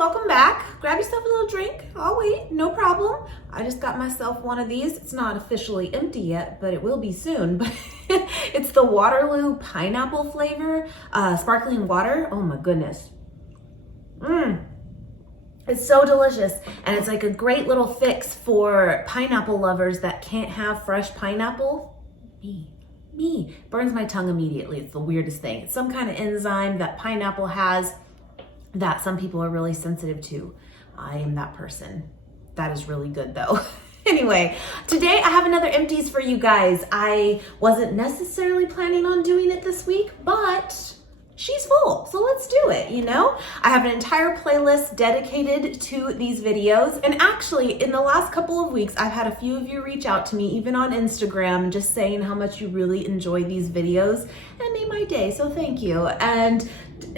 welcome back. Grab yourself a little drink. I'll wait, no problem. I just got myself one of these. It's not officially empty yet, but it will be soon. But it's the Waterloo pineapple flavor, sparkling water. Oh my goodness. It's so delicious, and it's like a great little fix for pineapple lovers that can't have fresh pineapple. Me. Burns my tongue immediately. It's the weirdest thing. It's some kind of enzyme that pineapple has that some people are really sensitive to. I am that person. That is really good though. Anyway, today I have another empties for you guys. I wasn't necessarily planning on doing it this week, but she's full, so let's do it, you know? I have an entire playlist dedicated to these videos, and actually in the last couple of weeks, I've had a few of you reach out to me, even on Instagram, just saying how much you really enjoy these videos, and it made my day, so thank you. And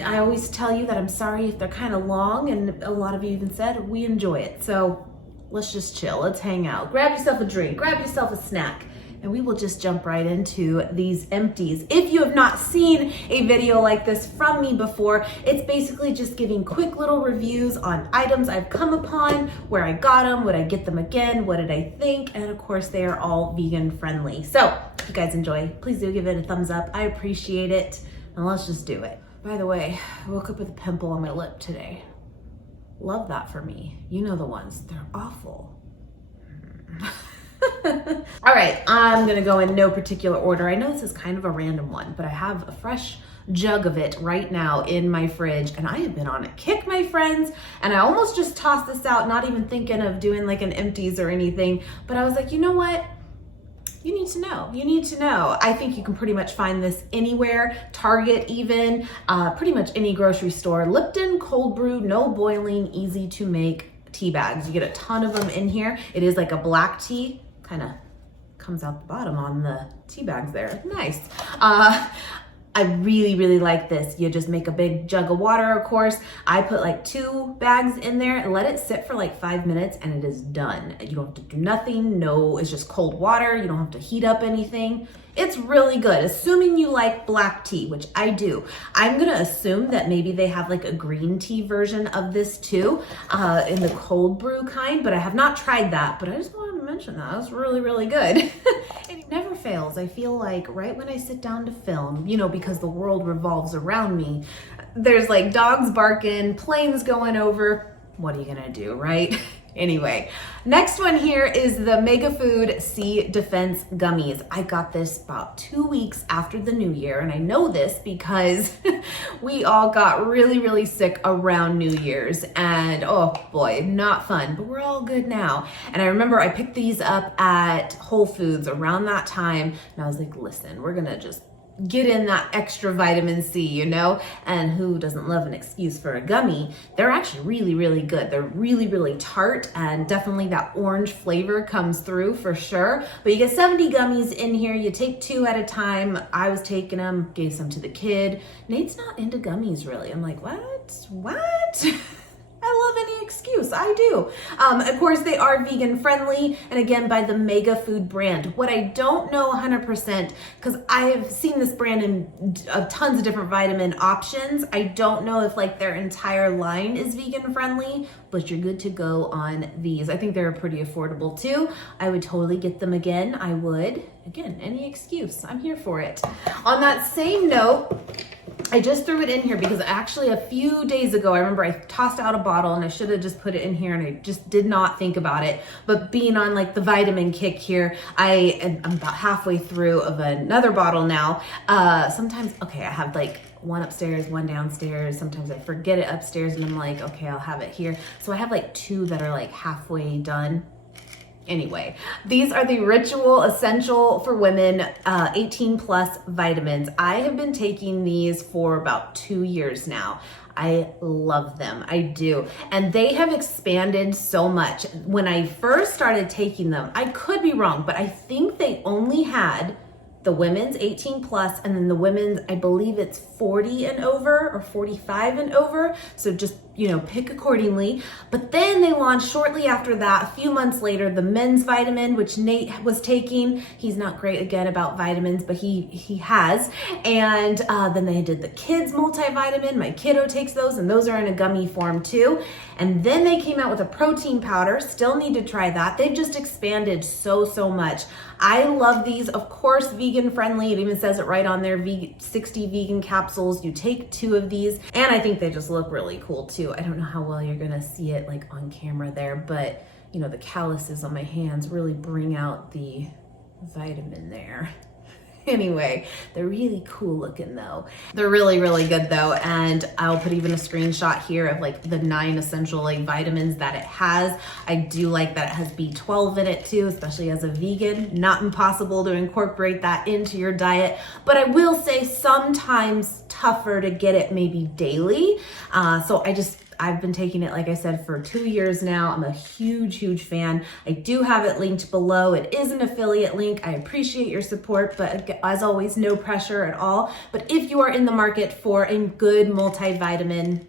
I always tell you that I'm sorry if they're kind of long, and a lot of you even said we enjoy it, so let's just chill, let's hang out. Grab yourself a drink, grab yourself a snack, and we will just jump right into these empties. If you have not seen a video like this from me before, it's basically just giving quick little reviews on items I've come upon, where I got them, would I get them again, what did I think, and of course they are all vegan friendly. So if you guys enjoy, please do give it a thumbs up. I appreciate it, and let's just do it. By the way, I woke up with a pimple on my lip today. Love that for me. You know the ones, they're awful. All right, I'm gonna go in no particular order. I know this is kind of a random one, but I have a fresh jug of it right now in my fridge, and I have been on a kick, my friends, and I almost just tossed this out, not even thinking of doing like an empties or anything, but I was like, you know what? You need to know. You need to know. I think you can pretty much find this anywhere, Target even, pretty much any grocery store. Lipton cold brew, no boiling, easy to make tea bags. You get a ton of them in here. It is like a black tea, kind of comes out the bottom on the tea bags there. Nice. I really like this. You just make a big jug of water, of course. I put like 2 bags in there and let it sit for like 5 minutes, and it is done. You don't have to do nothing. No, it's just cold water. You don't have to heat up anything. It's really good, assuming you like black tea, which I do. I'm gonna assume that maybe they have like a green tea version of this too, in the cold brew kind, but I have not tried that, but I just wanted to mention that. That's really good. It never fails. I feel like right when I sit down to film, you know, because the world revolves around me, there's like dogs barking, planes going over. What are you gonna do, right? Anyway, next one here is the Mega Food C Defense Gummies. I got this about 2 weeks after the new year, and I know this because we all got really sick around New Year's, and oh boy, not fun, but we're all good now. And I remember I picked these up at Whole Foods around that time, and I was like, listen, we're gonna just get in that extra vitamin C, you know? And who doesn't love an excuse for a gummy? They're actually really good. They're really tart, and definitely that orange flavor comes through for sure. But you get 70 gummies in here. You take 2 at a time. I was taking them, gave some to the kid. Nate's not into gummies really. I'm like, what? I love any excuse, I do. Of course, they are vegan friendly, and again, by the Mega Food brand. What I don't know 100%, because I have seen this brand in tons of different vitamin options, I don't know if like their entire line is vegan friendly, but you're good to go on these. I think they're pretty affordable too. I would totally get them again, I would. Again, any excuse, I'm here for it. On that same note, I just threw it in here because actually a few days ago, I remember I tossed out a bottle and I should have just put it in here, and I just did not think about it. But being on like the vitamin kick here, I'm about halfway through of another bottle now. Sometimes, okay, I have like one upstairs, one downstairs. Sometimes I forget it upstairs and I'm like, okay, I'll have it here. So I have like 2 that are like halfway done. Anyway, these are the Ritual Essential for Women 18 plus vitamins. I have been taking these for about 2 years now. I love them, I do. And they have expanded so much. When I first started taking them, I could be wrong, but I think they only had the women's 18 plus, and then the women's, I believe it's 40 and over or 45 and over. So just, you know, pick accordingly. But then they launched shortly after that, a few months later, the men's vitamin, which Nate was taking. He's not great again about vitamins, but he has. And then they did the kids multivitamin. My kiddo takes those, and those are in a gummy form too. And then they came out with a protein powder. Still need to try that. They've just expanded so much. I love these, of course, vegan friendly. It even says it right on there, 60 vegan capsules. You take 2 of these, and I think they just look really cool too. I don't know how well you're gonna see it like on camera there, but you know, the calluses on my hands really bring out the vitamin there. Anyway, they're really cool looking though. They're really good though. And I'll put even a screenshot here of like the 9 essential like vitamins that it has. I do like that it has B12 in it too, especially as a vegan. Not impossible to incorporate that into your diet, but I will say sometimes tougher to get it maybe daily. So I've been taking it, like I said, for 2 years now. I'm a huge fan. I do have it linked below. It is an affiliate link. I appreciate your support, but as always, no pressure at all. But if you are in the market for a good multivitamin,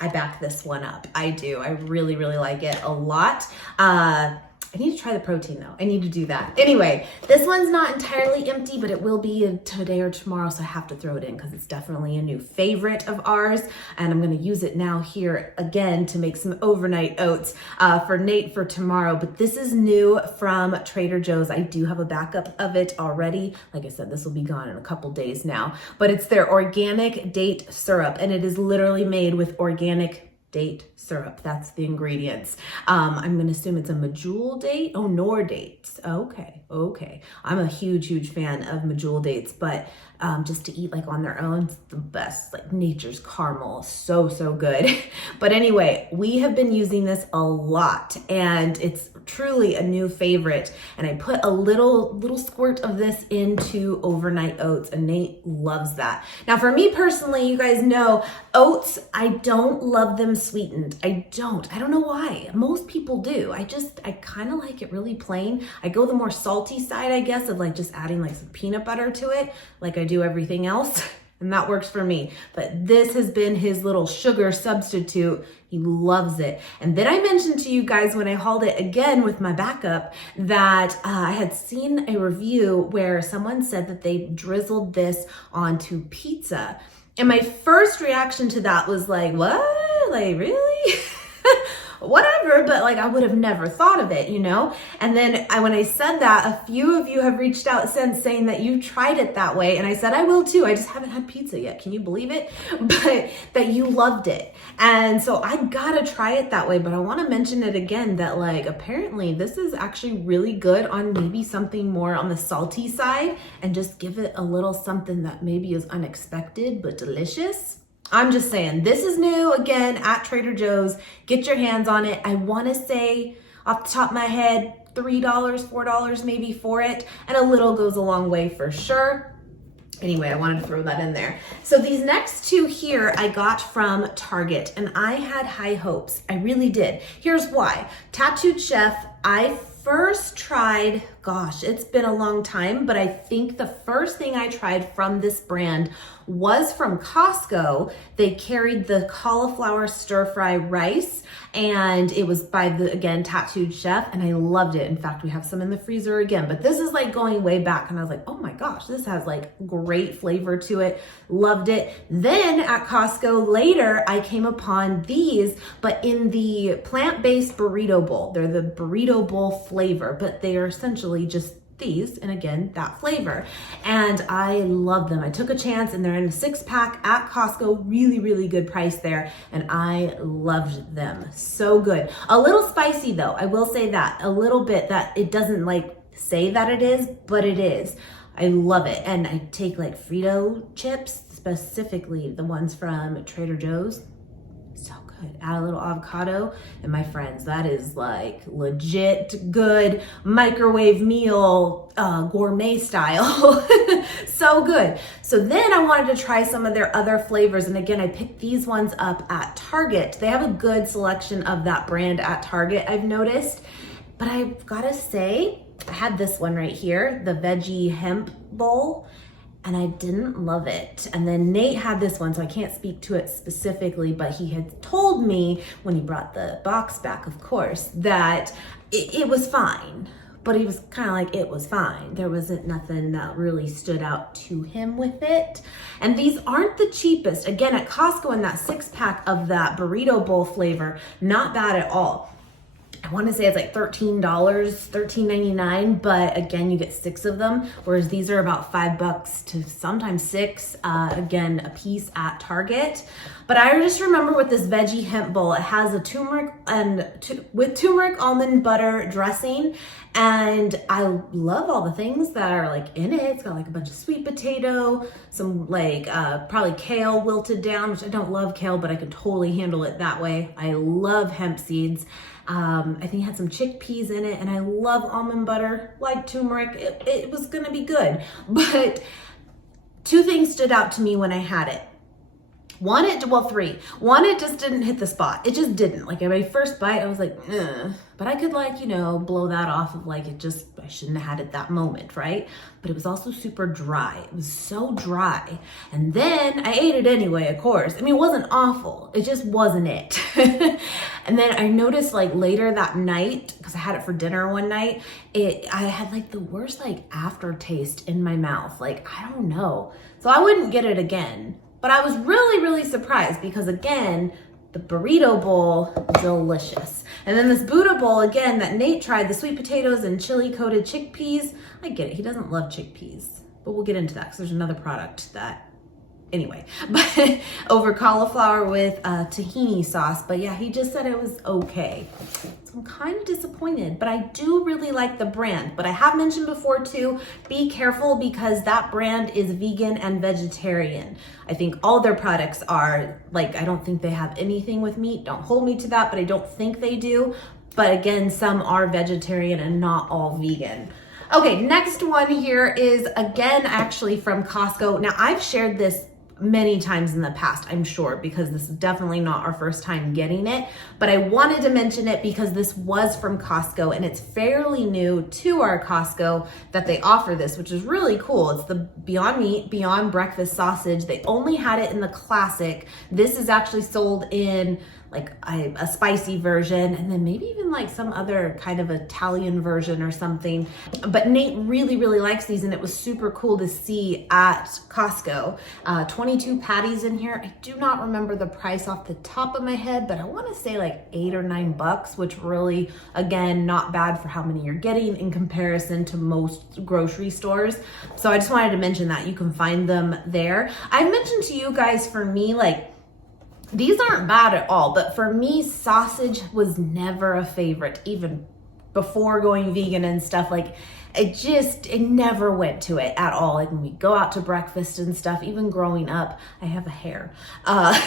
I back this one up. I do. I really like it a lot. I need to try the protein though. I need to do that. Anyway, this one's not entirely empty, but it will be today or tomorrow, so I have to throw it in because it's definitely a new favorite of ours. And I'm gonna use it now here again to make some overnight oats for Nate for tomorrow. But this is new from Trader Joe's. I do have a backup of it already. Like I said, this will be gone in a couple days now, but it's their organic date syrup, and it is literally made with organic date syrup. That's the ingredients. I'm gonna assume it's a medjool date. Oh, nor dates. Okay. I'm a huge fan of medjool dates, but just to eat like on their own, it's the best. Like nature's caramel, so good. But anyway, we have been using this a lot, and it's truly a new favorite. And I put a little squirt of this into overnight oats, and Nate loves that. Now, for me personally, you guys know oats, I don't love them sweetened. I don't know why. Most people do. I kind of like it really plain. I go the more salty side, I guess, of like just adding like some peanut butter to it, like I do everything else. And that works for me. But this has been his little sugar substitute. He loves it. And then I mentioned to you guys when I hauled it again with my backup that I had seen a review where someone said that they drizzled this onto pizza. And my first reaction to that was like, what? Like, really? Whatever, but like I would have never thought of it, you know? And then when I said that, a few of you have reached out since saying that you tried it that way. And I said, I will too. I just haven't had pizza yet. Can you believe it? But that you loved it. And so I gotta try it that way. But I wanna mention it again that like, apparently this is actually really good on maybe something more on the salty side, and just give it a little something that maybe is unexpected, but delicious. I'm just saying, this is new again at Trader Joe's. Get your hands on it. I want to say off the top of my head, $3, $4 maybe for it. And a little goes a long way for sure. Anyway, I wanted to throw that in there. So these next 2 here I got from Target, and I had high hopes. I really did. Here's why. Tattooed Chef, I first tried, gosh, it's been a long time, but I think the first thing I tried from this brand was from Costco. They carried the cauliflower stir fry rice, and it was by the, again, Tattooed Chef, and I loved it. In fact, we have some in the freezer again, but this is like going way back, and I was like, oh my gosh, this has like great flavor to it. Loved it. Then at Costco later, I came upon these, but in the plant-based burrito bowl. They're the burrito bowl flavor, but they are essentially just these, and again, that flavor. And I love them. I took a chance, and they're in a 6-pack at Costco. Really good price there, and I loved them. So good. A little spicy though, I will say that. A little bit, that it doesn't like say that it is, but it is. I love it. And I take like Frito chips, specifically the ones from Trader Joe's. So good. Add a little avocado, and my friends, that is like legit good microwave meal, gourmet style. So good. So then I wanted to try some of their other flavors, and again, I picked these ones up at Target. They have a good selection of that brand at Target, I've noticed. But I've gotta say, I had this one right here, the Veggie Hemp bowl. and I didn't love it. And then Nate had this one, so I can't speak to it specifically, but he had told me when he brought the box back, of course, that it was fine. But he was kind of like, it was fine. There wasn't nothing that really stood out to him with it. And these aren't the cheapest. Again, at Costco in that 6-pack of that burrito bowl flavor, not bad at all. I want to say it's like $13, $13.99, but again, you get 6 of them, whereas these are about $5 to sometimes 6, again, a piece at Target. But I just remember with this veggie hemp bowl, it has a turmeric with turmeric almond butter dressing, and I love all the things that are like in it. It's got like a bunch of sweet potato, some like probably kale wilted down, which I don't love kale, but I could totally handle it that way. I love hemp seeds. I think it had some chickpeas in it, and I love almond butter, like turmeric. It was gonna be good, but 2 things stood out to me when I had it. 3. One, it just didn't hit the spot. It just didn't. Like, my first bite, I was like, ugh. But I could, like, you know, blow that off of, like, I shouldn't have had it that moment, right? But it was also super dry. It was so dry. And then I ate it anyway, of course. I mean, it wasn't awful. It just wasn't it. And then I noticed, like, later that night, because I had it for dinner one night, I had, like, the worst, like, aftertaste in my mouth. Like, I don't know. So I wouldn't get it again. But I was really, really surprised because, again, the burrito bowl, delicious. And then this Buddha bowl, again, that Nate tried, the sweet potatoes and chili-coated chickpeas. I get it. He doesn't love chickpeas. But we'll get into that because there's another product that, anyway. But over cauliflower with tahini sauce. But yeah, he just said it was okay. So I'm kind of disappointed, but I do really like the brand. But I have mentioned before too, be careful because that brand is vegan and vegetarian. I think all their products are, like, I don't think they have anything with meat. Don't hold me to that, but I don't think they do. But again, some are vegetarian and not all vegan. Okay, next one here is, again, actually from Costco. Now, I've shared this many times in the past, I'm sure, because this is definitely not our first time getting it, but I wanted to mention it because this was from Costco and it's fairly new to our Costco that they offer this, which is really cool. It's the Beyond Meat, Beyond Breakfast Sausage. They only had it in the classic. This is actually sold in like a spicy version, and then maybe even like some other kind of Italian version or something. But Nate really, really likes these, and it was super cool to see at Costco. 22 patties in here. I do not remember the price off the top of my head, but I want to say like $8 or $9, which really, again, not bad for how many you're getting in comparison to most grocery stores. So I just wanted to mention that you can find them there. I mentioned to you guys, for me, like, these aren't bad at all, but for me, sausage was never a favorite, even before going vegan and stuff. Like, it never went to it at all. Like when we go out to breakfast and stuff, even growing up, I have a hair. I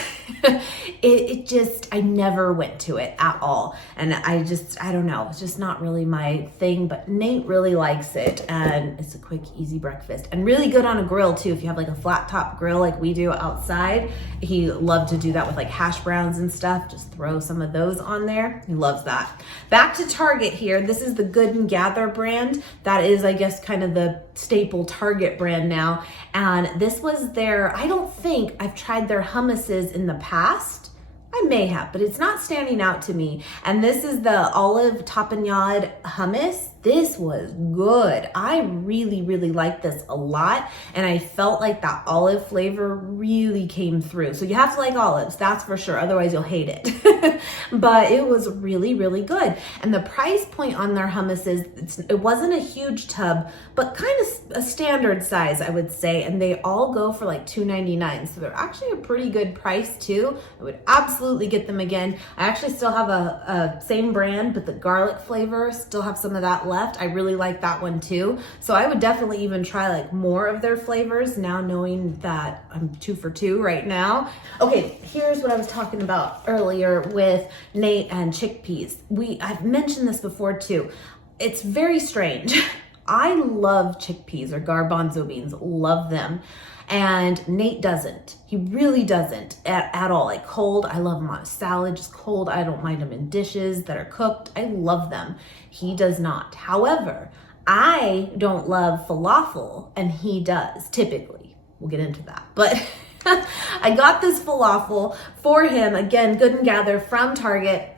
never went to it at all. And I don't know, it's just not really my thing, but Nate really likes it. And it's a quick, easy breakfast and really good on a grill too. If you have like a flat top grill, like we do outside, he loved to do that with like hash browns and stuff. Just throw some of those on there. He loves that. Back to Target here. This is the Good and Gather brand. That is, I guess, kind of the staple Target brand now. And this was I don't think I've tried their hummuses in the past. I may have, but it's not standing out to me. And this is the olive tapenade hummus. This was good. I really, really liked this a lot. And I felt like that olive flavor really came through. So you have to like olives, that's for sure. Otherwise you'll hate it. But it was really, really good. And the price point on their hummuses, it wasn't a huge tub, but kind of a standard size, I would say. And they all go for like $2.99. So they're actually a pretty good price too. I would absolutely get them again. I actually still have a same brand, but the garlic flavor, still have some of that left. I really like that one too. So I would definitely even try like more of their flavors now, knowing that I'm 2 for 2 right now. Okay, here's what I was talking about earlier with Nate and chickpeas. I've mentioned this before too. It's very strange. I love chickpeas or garbanzo beans, love them. And Nate doesn't. He really doesn't at all. Like cold, I love them on a salad, just cold. I don't mind them in dishes that are cooked. I love them. He does not. However, I don't love falafel and he does typically. we'll get into that. But I got this falafel for him, again, Good and Gather from Target.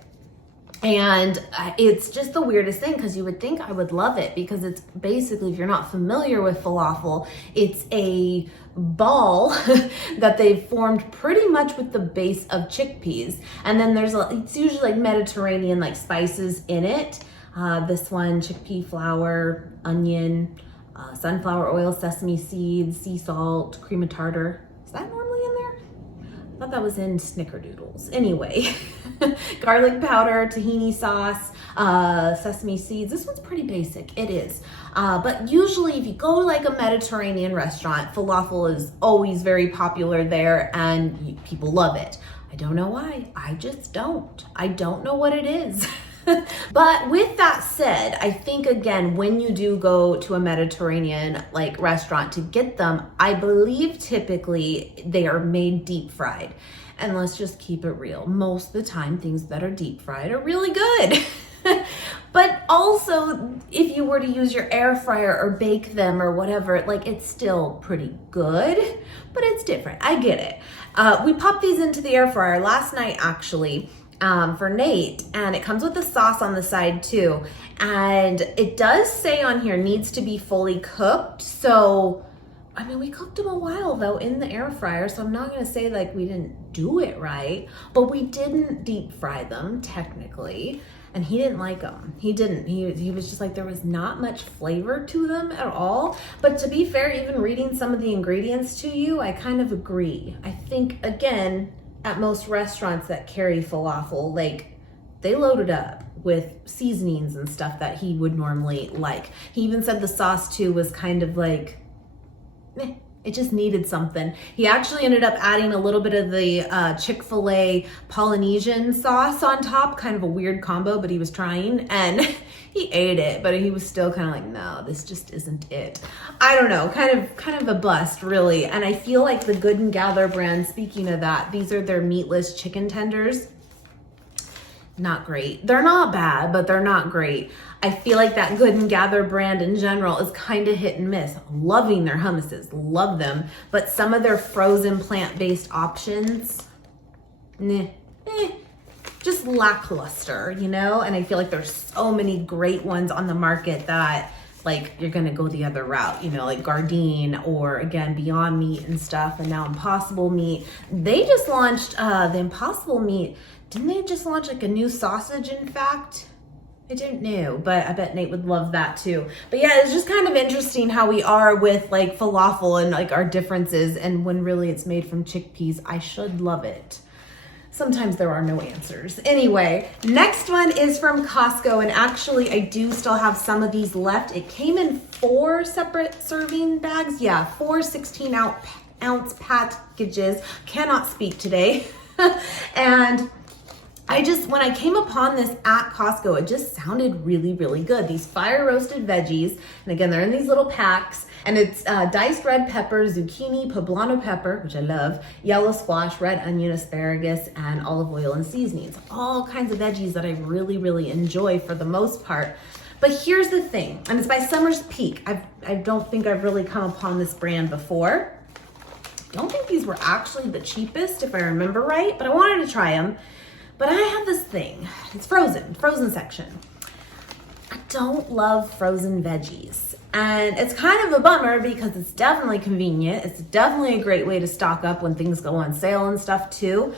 And it's just the weirdest thing because you would think I would love it because it's basically, if you're not familiar with falafel, it's a ball that they've formed pretty much with the base of chickpeas. And then it's usually like Mediterranean like spices in it. This one, chickpea flour, onion, sunflower oil, sesame seeds, sea salt, cream of tartar. Is that normally in there? I thought that was in snickerdoodles. Anyway, garlic powder, tahini sauce, sesame seeds. This one's pretty basic, it is. But usually if you go to like a Mediterranean restaurant, falafel is always very popular there and people love it. I don't know why, I just don't. I don't know what it is. But with that said, I think again, when you do go to a Mediterranean like restaurant to get them, I believe typically they are made deep fried. And let's just keep it real. Most of the time, things that are deep fried are really good. But also, if you were to use your air fryer or bake them or whatever, like it's still pretty good, but it's different. I get it. We popped these into the air fryer last night actually. For Nate, and it comes with the sauce on the side too. And it does say on here needs to be fully cooked. So, I mean, we cooked them a while though in the air fryer, so I'm not gonna say like we didn't do it right, but we didn't deep fry them technically. And he didn't like them. He didn't. He was just like, there was not much flavor to them at all. But to be fair, even reading some of the ingredients to you, I kind of agree. I think, again, at most restaurants that carry falafel, like they load it up with seasonings and stuff that he would normally like. He even said the sauce too was kind of like, meh, it just needed something. He actually ended up adding a little bit of the Chick-fil-A Polynesian sauce on top, kind of a weird combo, but he was trying and he ate it, but he was still kind of like, no, this just isn't it. I don't know, kind of a bust really. And I feel like the Good and Gather brand, speaking of that, these are their meatless chicken tenders. Not great. They're not bad, but they're not great. I feel like that Good and Gather brand in general is kind of hit and miss. Loving their hummuses, love them. But some of their frozen plant-based options, just lackluster, you know? And I feel like there's so many great ones on the market that like you're gonna go the other route, you know, like Gardein or again, Beyond Meat and stuff, and now Impossible Meat. They just launched the Impossible Meat. Didn't they just launch like a new sausage, in fact? I don't know, but I bet Nate would love that too. But yeah, it's just kind of interesting how we are with like falafel and like our differences, and when really it's made from chickpeas. I should love it. Sometimes there are no answers. Anyway, next one is from Costco, and actually I do still have some of these left. It came in 4 separate serving bags. Yeah, 4 16-ounce packages. Cannot speak today. And when I came upon this at Costco, it just sounded really, really good. These fire roasted veggies, and again, they're in these little packs, and it's diced red pepper, zucchini, poblano pepper, which I love, yellow squash, red onion, asparagus, and olive oil and seasonings. All kinds of veggies that I really, really enjoy for the most part. But here's the thing, and it's by Summer's Peak. I don't think I've really come upon this brand before. I don't think these were actually the cheapest, if I remember right, but I wanted to try them. But I have this thing, it's frozen section. I don't love frozen veggies. And it's kind of a bummer because it's definitely convenient. It's definitely a great way to stock up when things go on sale and stuff too.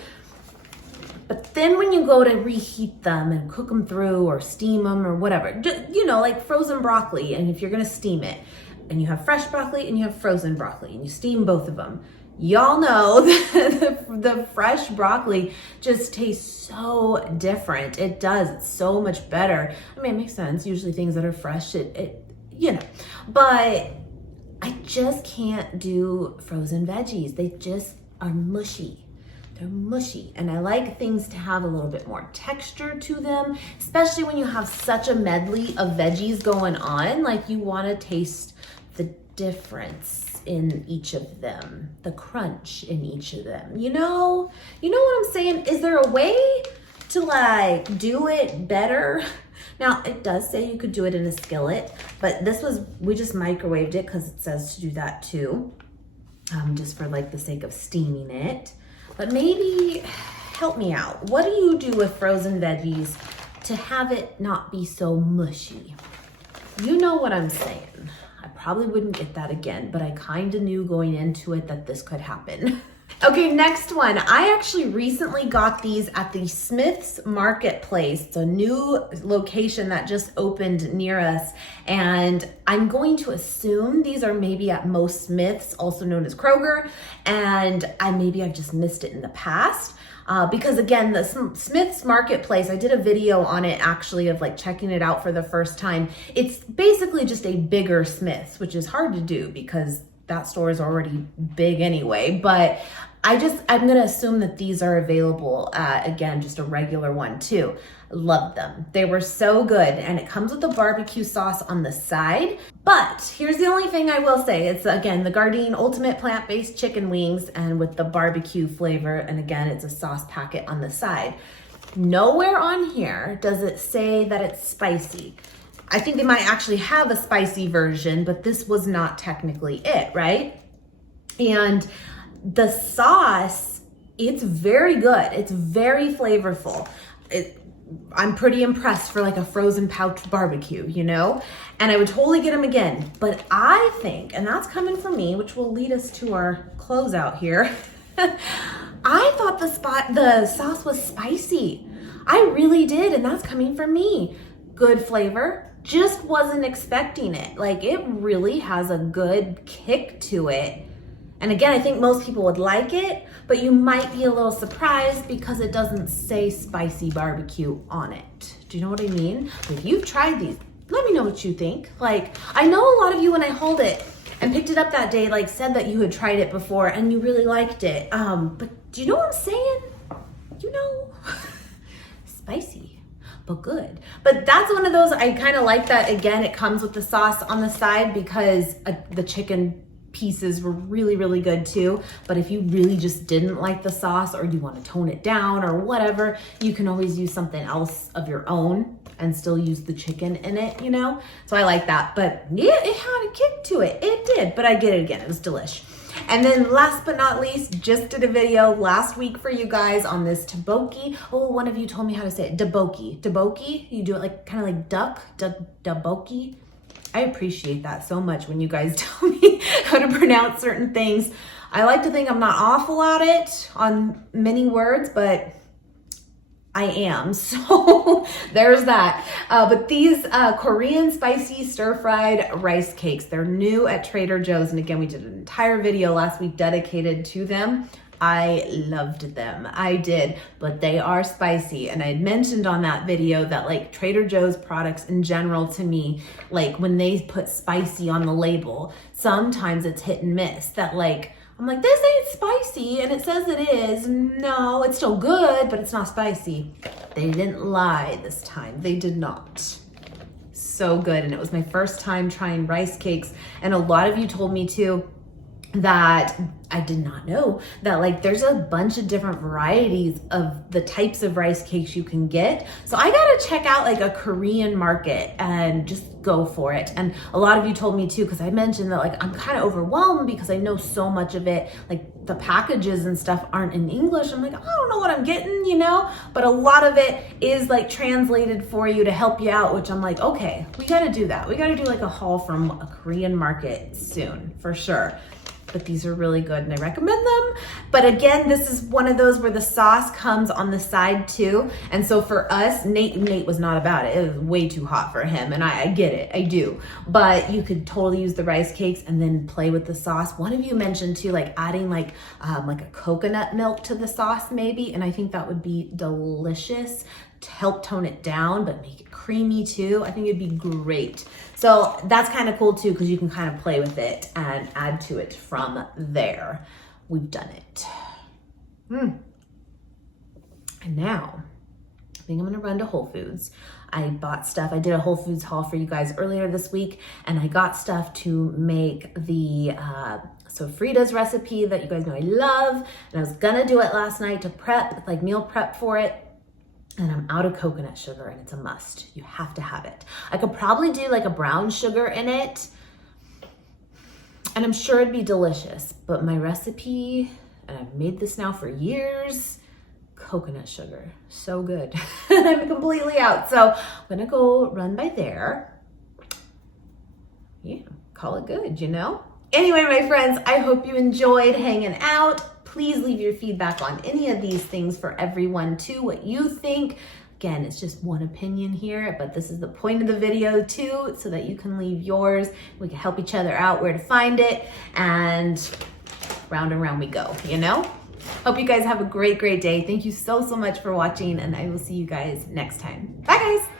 But then when you go to reheat them and cook them through or steam them or whatever, just, you know, like frozen broccoli, and if you're gonna steam it, and you have fresh broccoli and you have frozen broccoli, and you steam both of them, y'all know that the fresh broccoli just tastes so different. It does, it's so much better. I mean, it makes sense. Usually things that are fresh, you know, but I just can't do frozen veggies. They just are mushy. They're mushy, and I like things to have a little bit more texture to them, especially when you have such a medley of veggies going on. Like, you want to taste the difference in each of them, the crunch in each of them. You know what I'm saying? Is there a way to like do it better? Now, it does say you could do it in a skillet, but we just microwaved it because it says to do that too. just for like the sake of steaming it. But maybe, help me out. What do you do with frozen veggies to have it not be so mushy? You know what I'm saying. I probably wouldn't get that again, but I kind of knew going into it that this could happen. Okay, next one. I actually recently got these at the Smith's Marketplace. It's a new location that just opened near us. And I'm going to assume these are maybe at most Smith's, also known as Kroger. And maybe I've just missed it in the past. Because again, the Smith's Marketplace, I did a video on it actually of like checking it out for the first time. It's basically just a bigger Smith's, which is hard to do because that store is already big anyway. But I'm gonna assume that these are available at, again, just a regular one too. Love them. They were so good. And it comes with a barbecue sauce on the side. But here's the only thing I will say. It's, again, the Gardein Ultimate Plant-Based Chicken Wings and with the barbecue flavor. And again, it's a sauce packet on the side. Nowhere on here does it say that it's spicy. I think they might actually have a spicy version, but this was not technically it, right? And the sauce, it's very good. It's very flavorful. I'm pretty impressed for like a frozen pouch barbecue, you know? And I would totally get them again. But I think, and that's coming from me, which will lead us to our closeout here. I thought the sauce was spicy. I really did, and that's coming from me. Good flavor, just wasn't expecting it. Like, it really has a good kick to it. And again, I think most people would like it, but you might be a little surprised because it doesn't say spicy barbecue on it. Do you know what I mean? If you've tried these, let me know what you think. Like, I know a lot of you when I hold it and picked it up that day, like said that you had tried it before and you really liked it. But do you know what I'm saying? You know, spicy, but good. But that's one of those, I kind of like that. Again, it comes with the sauce on the side because the chicken pieces were really, really good too. But if you really just didn't like the sauce or you want to tone it down or whatever, you can always use something else of your own and still use the chicken in it, you know? So I like that. But yeah, it had a kick to it. It did, but I get it again. It was delish. And then last but not least, just did a video last week for you guys on this taboki. Oh, one of you told me how to say it. Daboki. Daboki? You do it like kind of like duck. Daboki. I appreciate that so much when you guys tell me how to pronounce certain things. I like to think I'm not awful at it on many words, but I am. So there's that. But these Korean spicy stir-fried rice cakes, they're new at Trader Joe's. And again, we did an entire video last week dedicated to them. I loved them. I did, but they are spicy. And I mentioned on that video that like Trader Joe's products in general to me, like when they put spicy on the label, sometimes it's hit and miss that like, I'm like, this ain't spicy. And it says it is. No, it's still good, but it's not spicy. They didn't lie this time. They did not. So good. And it was my first time trying rice cakes. And a lot of you told me too, that I did not know that like there's a bunch of different varieties of the types of rice cakes you can get. So I gotta check out like a Korean market and just go for it. And a lot of you told me too, because I mentioned that like I'm kind of overwhelmed because I know so much of it, like the packages and stuff aren't in English. I'm like, I don't know what I'm getting, you know, but a lot of it is like translated for you to help you out, which I'm like, okay, we gotta do that. We gotta do like a haul from a Korean market soon for sure. But these are really good and I recommend them. But again, this is one of those where the sauce comes on the side too. And so for us, Nate was not about it. It was way too hot for him. And I get it, I do. But you could totally use the rice cakes and then play with the sauce. One of you mentioned too, like adding like a coconut milk to the sauce maybe. And I think that would be delicious to help tone it down, but make it creamy too. I think it'd be great. So that's kind of cool too, because you can kind of play with it and add to it from there. We've done it. And now, I think I'm gonna run to Whole Foods. I bought stuff. I did a Whole Foods haul for you guys earlier this week, and I got stuff to make the Frida's recipe that you guys know I love. And I was gonna do it last night to prep, like meal prep for it. And I'm out of coconut sugar and it's a must. You have to have it. I could probably do like a brown sugar in it. And I'm sure it'd be delicious, but my recipe, and I've made this now for years, coconut sugar, so good. I'm completely out. So I'm gonna go run by there. Yeah, call it good, you know? Anyway, my friends, I hope you enjoyed hanging out. Please leave your feedback on any of these things for everyone too, what you think. Again, it's just one opinion here, but this is the point of the video too, so that you can leave yours. We can help each other out where to find it, and round and round we go, you know? Hope you guys have a great, great day. Thank you so, so much for watching, and I will see you guys next time. Bye, guys.